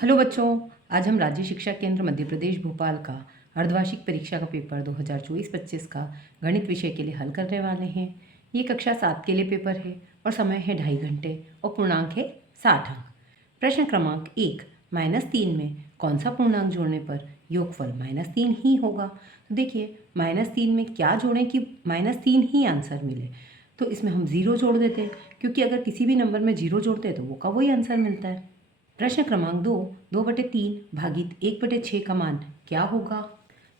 Hello बच्चों, आज हम राज्य शिक्षा केंद्र मध्य प्रदेश भोपाल का अर्धवार्षिक परीक्षा का पेपर 2024-25 का गणित विषय के लिए हल करने वाले हैं। ये कक्षा 7 के लिए पेपर है और समय है 2.5 घंटे और पूर्णांक है 60 अंक। प्रश्न क्रमांक 1, -3 में कौन सा पूर्णांक जोड़ने पर योगफल -3 ही होगा। तो देखिए, -3 में क्या जोड़ें कि -3 ही आंसर मिले। तो इसमें हम 0 जोड़ देते हैं, क्योंकि अगर किसी भी नंबर में 0 जोड़ते हैं तो वो का वही आंसर मिलता है। प्रश्न क्रमांक 2, 2/3 भागित 1/6 का मान क्या होगा।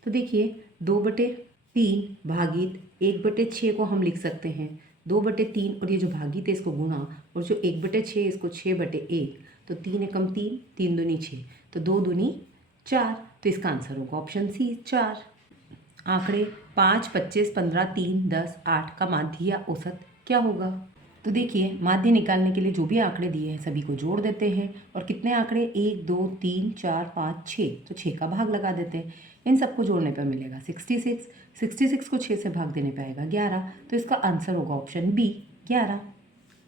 तो देखिए, 2/3 भागित 1/6 को हम लिख सकते हैं 2/3 और ये जो भागित है इसको गुणा और जो 1/6 इसको 6/1। तो 3 एकम 3, 3 दूनी 6, तो 2 दूनी 4। तो इसका आंसर होगा ऑप्शन सी 4। आंकड़े 5, 25, 15, 3, 10, 8 का माध्य या औसत क्या होगा। तो देखिए, माध्य निकालने के लिए जो भी आंकड़े दिए हैं सभी को जोड़ देते हैं और कितने आंकड़े 1, 2, 3, 4, 5, 6, तो 6 का भाग लगा देते हैं। इन सबको जोड़ने पर मिलेगा 66। 66 को 6 से भाग देने पर आएगा 11। तो इसका आंसर होगा ऑप्शन बी 11।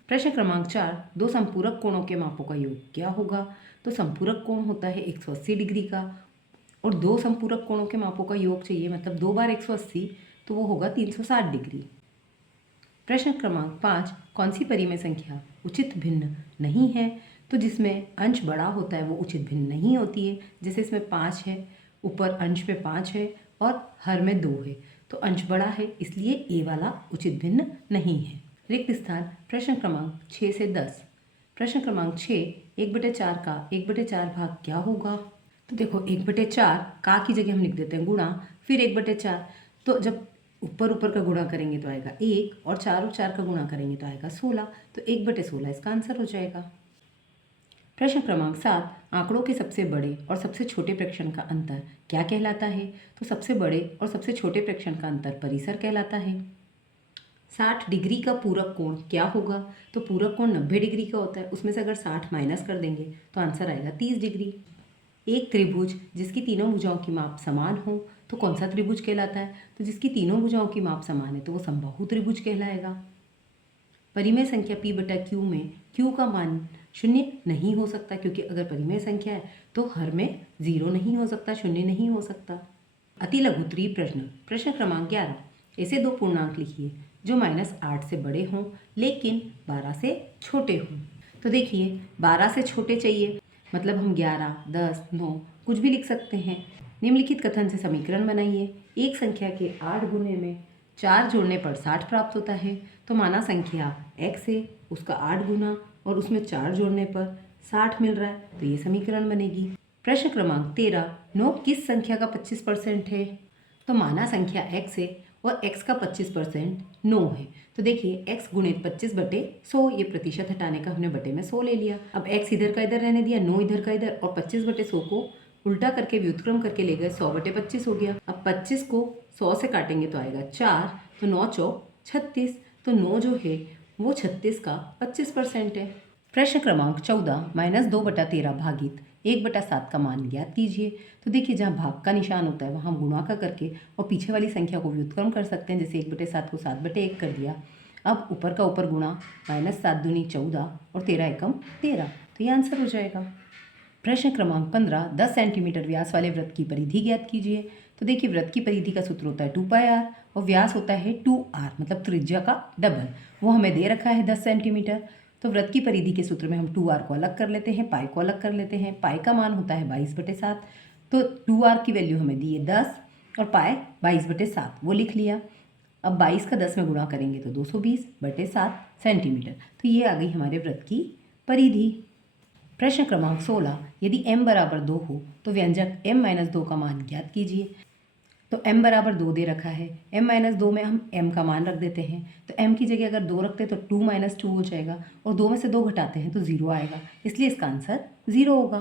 प्रश्न क्रमांक 4, दो संपूरक कोणों के मापों का योग क्या होगा। तो संपूरक कोण होता है 180 डिग्री का और दो संपूरक कोणों के मापों का योग चाहिए, मतलब 2 बार 180, तो वो होगा 360 डिग्री। प्रश्न क्रमांक 5, कौन सी परिमेय संख्या उचित भिन्न नहीं है। तो जिसमें अंश बड़ा होता है वो उचित भिन्न नहीं होती है। जैसे इसमें 5 है, ऊपर अंश में 5 है और हर में 2 है, तो अंश बड़ा है इसलिए ए वाला उचित भिन्न नहीं है। रिक्त स्थान प्रश्न क्रमांक 6 से 10। प्रश्न क्रमांक 6, 1/4 का 1/4 भाग क्या होगा। तो देखो, 1/4 का की जगह हम लिख देते हैं गुणा, फिर 1/4। तो जब ऊपर ऊपर का गुणा करेंगे तो आएगा 1 और 4 का गुणा करेंगे तो आएगा 16। तो 1/16 इसका आंसर हो जाएगा। प्रश्न क्रमांक 7, आंकड़ों के सबसे बड़े और सबसे छोटे फ्रैक्शन का अंतर क्या कहलाता है। तो सबसे बड़े और सबसे छोटे फ्रैक्शन का अंतर परिसर कहलाता है। 60 डिग्री का पूरक कोण क्या होगा। तो पूरक कोण 90 डिग्री का होता है, उसमें से अगर 60 माइनस कर देंगे तो आंसर आएगा 30 डिग्री। एक त्रिभुज जिसकी तीनों भुजाओं की माप समान हो तो कौन सा त्रिभुज कहलाता है। तो जिसकी तीनों भुजाओं की माप समान है तो वो समबाहु त्रिभुज कहलाएगा। परिमेय संख्या p/q में q का मान 0 नहीं हो सकता, क्योंकि अगर परिमेय संख्या है तो हर में 0 नहीं हो सकता, 0 नहीं हो सकता। अति लघुत्तरीय प्रश्न, प्रश्न क्रमांक 11, ऐसे दो पूर्णांक लिखिए जो -8 से बड़े हों लेकिन 12 से छोटे हों। तो देखिए, 12 से छोटे चाहिए, मतलब हम 11, 10, 9 कुछ भी लिख सकते हैं। निम्नलिखित कथन से समीकरण बनाइए। एक संख्या के 8 गुने में 4 जोड़ने पर 60 प्राप्त होता है। तो माना संख्या x है, उसका 8 गुना और उसमें 4 जोड़ने पर 60 मिल रहा है, तो ये समीकरण बनेगी। प्रश्न क्रमांक 13, 9 किस संख्या का 25% है। तो माना संख्या x है और x का 25% 9 है। तो देखिए, x गुणित 25/100, ये प्रतिशत हटाने का हमने बटे में 100 ले लिया। अब x इधर का इधर रहने दिया, 9 इधर का इधर, और 25/100 को उल्टा करके व्युत्क्रम करके ले गए, 100/25 हो गया। अब 25 को 100 से काटेंगे तो आएगा 4, तो 9 चौक 36, तो 9 जो है वो 36 का 25% है। प्रश्न क्रमांक 14, -2/13 भागित 1/7 का मान ज्ञात कीजिए। तो देखिए, जहाँ भाग का निशान होता है वहाँ हम गुणा का करके और पीछे वाली संख्या को व्युत्क्रम कर सकते हैं। जैसे 1/7 को 7/1 कर दिया। अब ऊपर का ऊपर गुणा, -7 दूनी 14 और 13 एकम 13, तो ये आंसर हो जाएगा। प्रश्न क्रमांक 15, 10 सेंटीमीटर व्यास वाले वृत्त की परिधि ज्ञात कीजिए। तो देखिए, वृत्त की परिधि का सूत्र होता है 2πr और व्यास होता है 2r, मतलब त्रिज्या का डबल। वो हमें दे रखा है 10 सेंटीमीटर। तो वृत्त की परिधि के सूत्र में हम 2r को अलग कर लेते हैं, पाई को अलग कर लेते हैं। पाई का मान होता है 22/7, तो 2r की वैल्यू हमें दी है 10 और पाई 22/7, वो लिख लिया। अब 22 का 10 में गुणा करेंगे तो 220/7 सेंटीमीटर। तो ये आ गई हमारे वृत्त की परिधि। प्रश्न क्रमांक 16, यदि m बराबर 2 हो तो व्यंजक m-2 का मान ज्ञात कीजिए। तो m बराबर 2 दे रखा है, m-2 में हम m का मान रख देते हैं। तो m की जगह अगर 2 रखते हैं तो 2 - 2 हो जाएगा और 2 में से 2 घटाते हैं तो 0 आएगा, इसलिए इसका आंसर 0 होगा।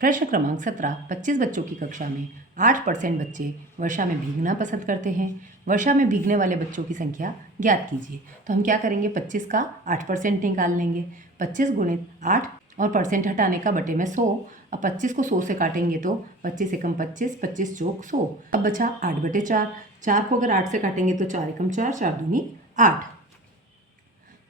प्रश्न क्रमांक 17, 25 बच्चों की कक्षा में 8% बच्चे वर्षा में भीगना पसंद करते हैं। वर्षा में भीगने वाले बच्चों की संख्या ज्ञात कीजिए। तो हम क्या करेंगे, 25 का 8% निकाल लेंगे। 25 गुणित 8 और परसेंट हटाने का बटे में 100। अब 25 को 100 से काटेंगे तो 25 एकम 25, 25 चौक 100। अब बचा 8/4। 4 को अगर 8 से काटेंगे तो 4 एकम 4, 4 दूनी 8।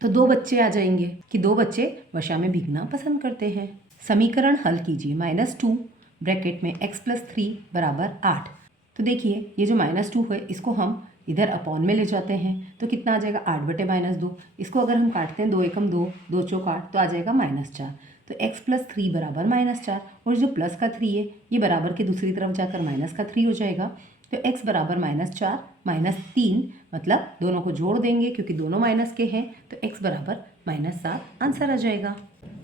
तो 2 बच्चे आ जाएंगे कि 2 बच्चे वर्षा में भीगना पसंद करते हैं। समीकरण हल कीजिए। -2 ब्रैकेट में x+3 बराबर 8। तो देखिए ये जो -2 है इसको हम इधर अपॉन में ले जाते हैं तो कितना आ जाएगा 8/-2। इसको अगर हम काटते हैं 2 एकम 2, 2 चौक 8 तो आ जाएगा -4। तो x+3 बराबर -4 और जो प्लस का 3 है ये बराबर के दूसरी तरफ जाकर माइनस का 3 हो जाएगा। तो x बराबर -4 -3 मतलब दोनों को जोड़ देंगे क्योंकि दोनों माइनस के हैं तो x बराबर -7 आंसर आ जाएगा।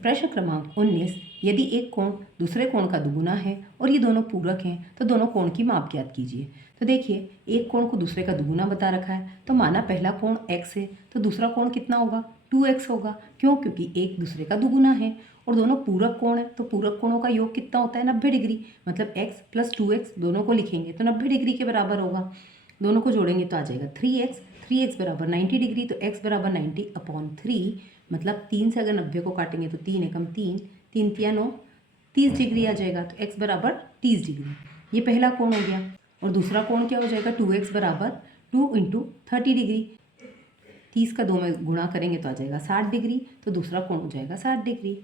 प्रश्न क्रमांक 19, यदि एक कोण दूसरे कोण का दुगुना है और ये दोनों पूरक हैं तो दोनों कोण की माप ज्ञात कीजिए। तो देखिए एक कोण को दूसरे का दुगुना बता रखा है तो माना पहला कोण x है तो दूसरा कोण कितना होगा 2x होगा। क्यों? क्योंकि एक दूसरे का दुगुना है और दोनों पूरक कोण है तो पूरक कोणों का योग कितना होता है 90 डिग्री। मतलब x + 2x दोनों को लिखेंगे तो 90 डिग्री के बराबर होगा। दोनों को जोड़ेंगे तो आ जाएगा 3x बराबर 90 डिग्री। तो x बराबर 90/3 मतलब 3 से अगर 90 को काटेंगे तो 3 एकम 3, 3 तिया 9, 30 डिग्री आ जाएगा। तो x बराबर 30 डिग्री, ये पहला कोण हो गया। और दूसरा कोण क्या हो जाएगा 2x बराबर 2 × 30 डिग्री। 30 का 2 में गुणा करेंगे तो आ जाएगा 60 डिग्री। तो दूसरा कोण हो जाएगा 60 डिग्री।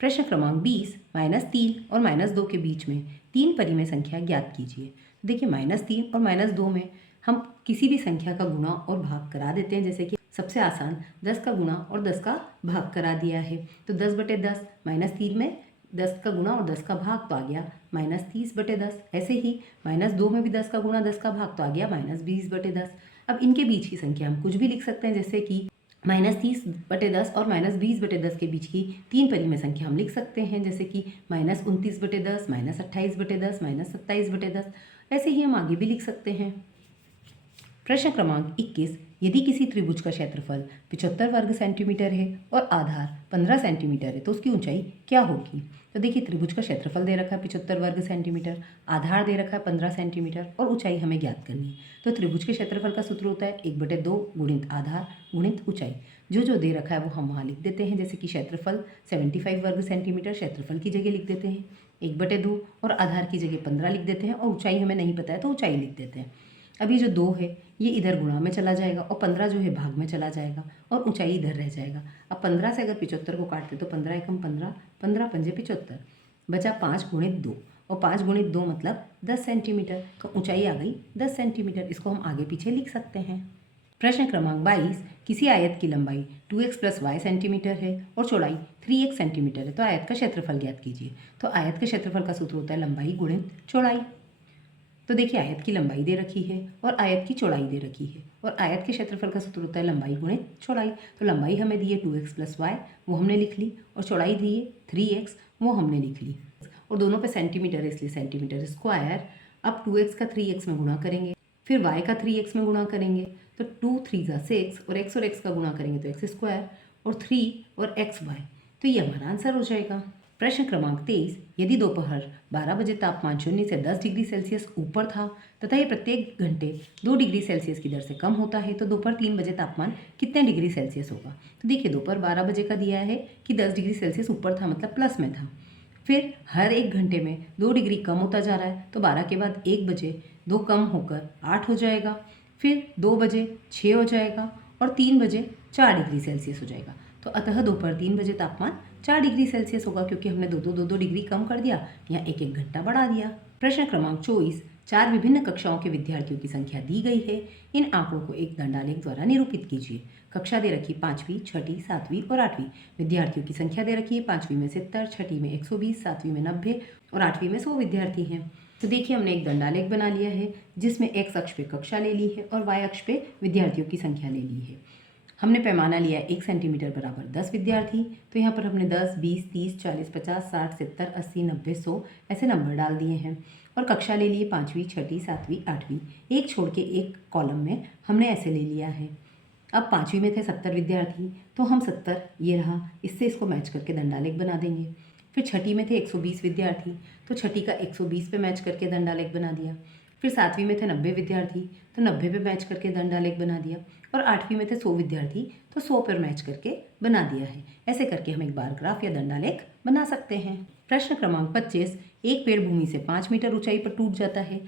प्रश्न क्रमांक 20, -3 और -2 के बीच में 3 परिमेय संख्या ज्ञात कीजिए। देखिए -3 और -2 में हम किसी भी संख्या का गुणा और भाग करा देते हैं। जैसे कि सबसे आसान 10 का गुणा और 10 का भाग करा दिया है तो 10/10 -3 में 10 का गुणा और 10 का भाग तो आ गया -30/10। ऐसे ही -2 में भी 10 का गुणा 10 का भाग तो आ गया -20/10। अब इनके बीच की संख्या हम कुछ भी लिख सकते हैं जैसे कि -30/10 और -20/10 के बीच की 3 परिमेय संख्या हम लिख सकते हैं जैसे कि -29/10, -28/10, -27/10। ऐसे ही हम आगे भी लिख सकते हैं। प्रश्न क्रमांक 21, यदि किसी त्रिभुज का क्षेत्रफल 75 वर्ग सेंटीमीटर है और आधार 15 सेंटीमीटर है तो उसकी ऊंचाई क्या होगी। तो देखिए त्रिभुज का क्षेत्रफल दे रखा है 75 वर्ग सेंटीमीटर, आधार दे रखा है 15 सेंटीमीटर और ऊंचाई हमें ज्ञात करनी है। तो त्रिभुज के क्षेत्रफल का सूत्र होता है 1/2 गुणित आधार गुणित ऊंचाई। जो दे रखा है वो हम वहाँ लिख देते हैं। जैसे कि क्षेत्रफल 75 वर्ग सेंटीमीटर क्षेत्रफल की जगह लिख देते हैं 1/2 और आधार की जगह 15 लिख देते हैं और ऊंचाई हमें नहीं पता है तो ऊंचाई लिख देते हैं। अब ये जो 2 है ये इधर गुणा में चला जाएगा और 15 जो है भाग में चला जाएगा और ऊंचाई इधर रह जाएगा। अब 15 से अगर 75 को काटते तो 15 एकम 15, 15 पंजे 75, बचा 5 × 2 और 5 × 2 मतलब 10 सेंटीमीटर। तो ऊंचाई आ गई 10 सेंटीमीटर। इसको हम आगे पीछे लिख सकते हैं। प्रश्न क्रमांक 22, किसी आयत की लंबाई 2x + y सेंटीमीटर है और चौड़ाई 3x सेंटीमीटर है तो आयत का क्षेत्रफल ज्ञात कीजिए। तो आयत के क्षेत्रफल का सूत्र होता है लंबाई गुणित चौड़ाई। तो देखिए आयत की लंबाई दे रखी है और आयत की चौड़ाई दे रखी है और आयत के क्षेत्रफल का सूत्र होता है लंबाई गुणित चौड़ाई। तो लंबाई हमें दी है 2x + y वो हमने लिख ली और चौड़ाई दी है 3x वो हमने लिख ली और दोनों पे सेंटीमीटर है इसलिए सेंटीमीटर स्क्वायर। अब 2x का 3x में गुणा करेंगे फिर y का 3x में गुणा करेंगे तो 2 3 × 6 और x का गुणा करेंगे तो x² और 3 और xy। तो ये हमारा आंसर हो जाएगा। प्रश्न क्रमांक 23, यदि दोपहर 12 बजे तापमान 0 से 10 डिग्री सेल्सियस ऊपर था तथा ये प्रत्येक घंटे 2 डिग्री सेल्सियस की दर से कम होता है तो दोपहर 3 बजे तापमान कितने डिग्री सेल्सियस होगा। तो देखिए दोपहर 12 बजे का दिया है कि 10 डिग्री सेल्सियस ऊपर था मतलब प्लस में था। फिर हर 1 घंटे में 2 डिग्री कम होता जा रहा है तो 12 के बाद 1 बजे 2 कम होकर 8 हो जाएगा, फिर 2 बजे 6 हो जाएगा और 3 बजे 4 डिग्री सेल्सियस हो जाएगा। तो अतः दोपहर 3 बजे तापमान 4 डिग्री सेल्सियस होगा क्योंकि हमने 2 डिग्री कम कर दिया, यहाँ 1 घंटा बढ़ा दिया। प्रश्न क्रमांक 24, 4 विभिन्न कक्षाओं के विद्यार्थियों की संख्या दी गई है। इन आंकड़ों को एक दंडालेख द्वारा निरूपित कीजिए। कक्षा दे रखी 5वीं, 6ठी, 7वीं और 8वीं। विद्यार्थियों की संख्या दे रखी है 5वीं में 70, 6ठी में 120, 7वीं में 90 और 8वीं में 100 विद्यार्थी हैं। तो देखिए हमने एक दंडालेख बना लिया है जिसमें x अक्ष पे कक्षा ले ली है और y अक्ष पे विद्यार्थियों की संख्या ले ली है। हमने पैमाना लिया 1 सेंटीमीटर बराबर 10 विद्यार्थी। तो यहाँ पर हमने 10, 20, 30, 40, 50, 60, 70, 80, 90, 100 ऐसे नंबर डाल दिए हैं और कक्षा ले लिए 5वीं, 6ठी, 7वीं, 8वीं। एक छोड़ के एक कॉलम में हमने ऐसे ले लिया है। अब 5वीं में थे 70 विद्यार्थी तो हम 70 ये रहा, इससे इसको मैच करके दंडालेख बना देंगे। फिर 6ठी में थे 120 विद्यार्थी तो 6ठी का 120 पे मैच करके दंडालेख बना दिया। फिर 7वीं में थे 90 विद्यार्थी तो 90 पे मैच करके दंडालेख बना दिया और 8वीं में थे 100 विद्यार्थी तो 100 पर मैच करके बना दिया है। ऐसे करके हम एक बार ग्राफ या दंडालेख बना सकते हैं। प्रश्न क्रमांक 25, एक पेड़ भूमि से 5 मीटर ऊंचाई पर टूट जाता है।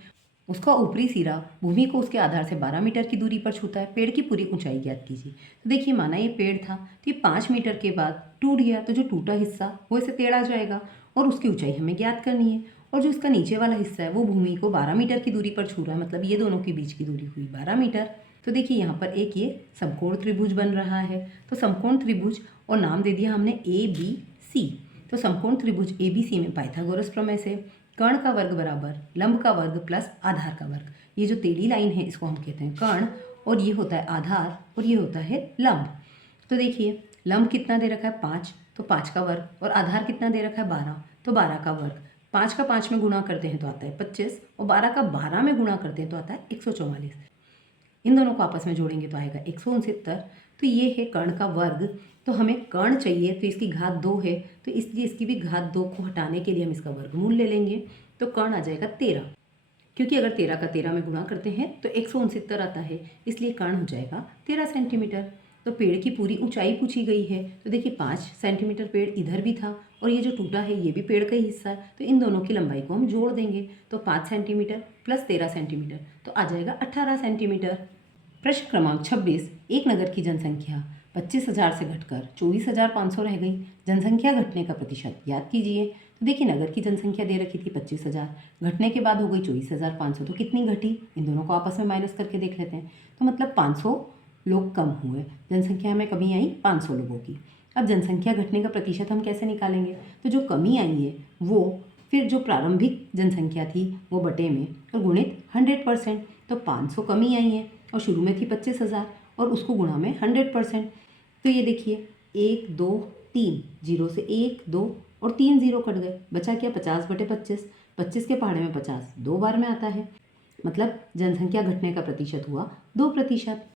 उसका ऊपरी सिरा भूमि को उसके आधार से 12 मीटर की दूरी पर छूता है। पेड़ की पूरी ऊंचाई ज्ञात कीजिए। तो देखिए माना ये पेड़ था तो ये 5 मीटर के बाद टूट गया तो जो टूटा हिस्सा वो इसे टेढ़ा जाएगा और उसकी ऊंचाई हमें ज्ञात करनी है। और जो इसका नीचे वाला हिस्सा है वो भूमि को 12 मीटर की दूरी पर छू रहा है, मतलब ये दोनों के बीच की दूरी हुई 12 मीटर। तो देखिए यहाँ पर एक ये समकोण त्रिभुज बन रहा है। तो समकोण त्रिभुज और नाम दे दिया हमने ABC। तो समकोण त्रिभुज ABC में पाइथागोरस प्रमेय से कर्ण का वर्ग बराबर लंब का वर्ग प्लस आधार का वर्ग, ये जो टेढ़ी लाइन है इसको हम कहते हैं कर्ण, और ये होता है आधार और ये होता है लंब। तो देखिए लंब कितना दे रखा है 5, तो 5 का वर्ग, और आधार कितना दे रखा है 12, तो 12 का वर्ग। 5 का 5 में गुणा करते हैं तो आता है 25, और 12 का 12 में गुणा करते हैं तो आता है 144। इन दोनों को आपस में जोड़ेंगे तो आएगा 169। तो ये है कर्ण का वर्ग। तो हमें कर्ण चाहिए तो इसकी घात 2 है, तो इसलिए इसकी भी घात 2 को हटाने के लिए हम इसका वर्गमूल ले लेंगे। तो कर्ण आ जाएगा 13, क्योंकि अगर 13 का 13 में गुणा करते हैं तो 169 आता है, इसलिए कर्ण हो जाएगा 13 सेंटीमीटर। तो पेड़ की पूरी ऊंचाई पूछी गई है। तो देखिए 5 सेंटीमीटर पेड़ इधर भी था और ये जो टूटा है ये भी पेड़ का ही हिस्सा है, तो इन दोनों की लंबाई को हम जोड़ देंगे। तो 5 सेंटीमीटर प्लस 13 सेंटीमीटर तो आ जाएगा 18 सेंटीमीटर। प्रश्न क्रमांक 26, एक नगर की जनसंख्या 25,000 से घटकर 24,500 रह गई। जनसंख्या घटने का प्रतिशत ज्ञात कीजिए। तो देखिए नगर की जनसंख्या दे रखी थी 25,000, घटने के बाद हो गई 24,500, तो कितनी घटी, इन दोनों को आपस में माइनस करके देख लेते हैं। तो मतलब 500 लोग कम हुए, जनसंख्या में कमी आई 500 लोगों की। अब जनसंख्या घटने का प्रतिशत हम कैसे निकालेंगे, तो जो कमी आई है वो फिर जो प्रारंभिक जनसंख्या थी वो बटे में और गुणित 100%। तो 500 कमी आई है और शुरू में थी 25,000 और उसको गुणा में 100%। तो ये देखिए 1 2 3 जीरो से 1 2 और 3 जीरो कट गए, बचा क्या 50 बटे 25। 25 के पहाड़े में 50 2 बार में आता है, मतलब जनसंख्या घटने का प्रतिशत हुआ 2%।